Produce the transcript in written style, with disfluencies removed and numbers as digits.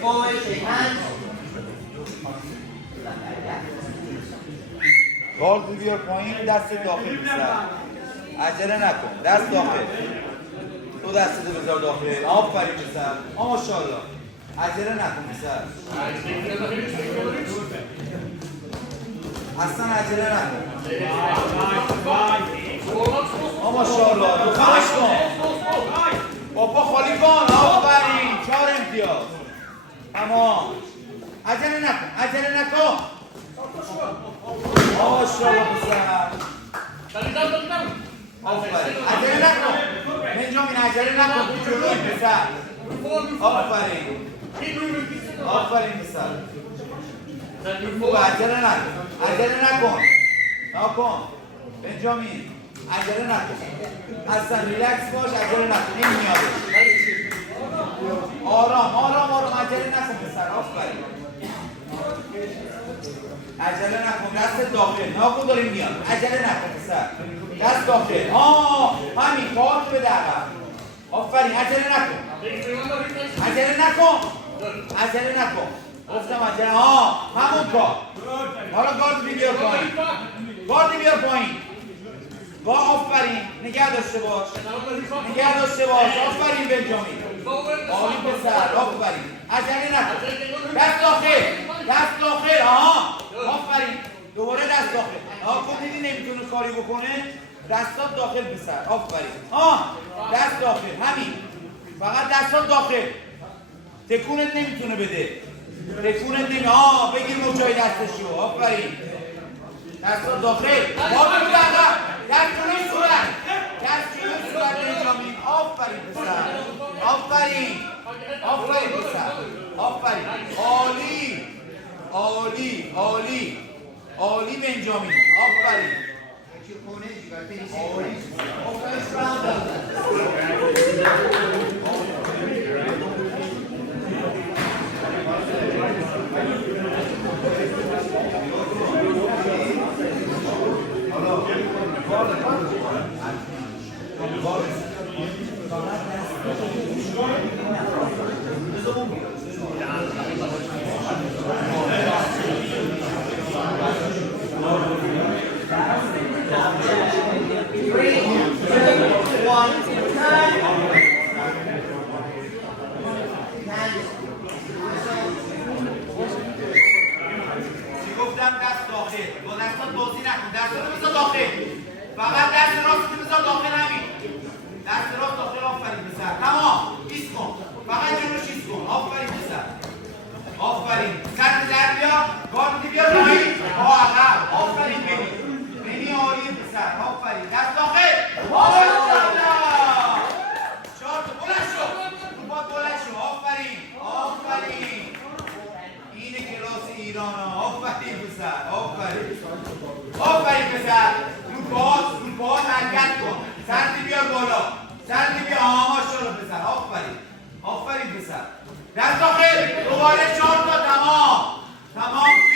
forward, shake hands. گارد بیار پایین، دست داخل بسر. عجله نکن، دست داخل. تو دستتو بذار داخل. آفرین بسر. ماشاءالله. عجله نکن بسر. اصلا عجله نکن. ماشاءالله. تو خمش کن. بابا خالی کن. آفرین. 4 امتیاز. تمام. عجله نکن. عجله نکن. ماشاءالله بسر. آفرین. عجله نکن. بنجامین عجله نکن. تو جلوی بسر. آفرین. آفرین بسر. خوب عجله نکن. عجله نکن. نکن. بنجامین عجله نکن. اصلا ریلکس باش. عجله نکن. این میادش. آرام آرام آرام. عجله نکن بسر. آفرین. عجله نکن. دست داخل. ناکن داریم میاد. عجله نکن بسر. دست داخل. همین کار به دقیقه. آفرین. عجله نکن. عجله نکن. عجله نکن. گفتم عجله. همون کار. حالا گاردی بیار پایین. گاردی بیار پایین. آفرین. نگه داشته باش. نگه داشته باش. آفرین بنجامین. عالی پسر. آفرین. عجله نکن. دست داخل. دست داخل. آفرین. دوباره دست داخل. کن دیدی نمیتونه کاری بکنه. دستات داخل بسر. آفرین. دست داخل. همین. فقط دستات داخل. تکونت نمیتونه بده. تکونت نمیتونه. بگیر نوچای دستشو. آفرین. دستات داخل. بابی بود عقب. دست جلوی صورت. دست جلوی صورت بنجامین. آفرین پسر. آفرین. آفرین پسر. آفرین. عالی. عالی. عالی. عالی بنجامین. آفرین. عالی. فقط دست راست بذار داخل. همین دست راست داخل. آفرین پسر. تمام. ایست کن. فقط جلوش ایست کن. آفرین پسر. آفرین. سطح در بیا. گاردی بیا پایین. عقب. آفرین. بنی عالی پسر. آفرین. دست داخل. ماشاءالله. 4 تا بلند شو. توپات بلند شو. آفرین. آفرین. اینه کلاس ایران. آفرین پسر. آفرین. آفرین پسر. رو پاهات حرکت کن. سردی بیار بالا. سردی بیار. ماشاءالله پسر. آفرین. آفرین پسر. دست داخل. دوباره 4 تا. تمام. تمام.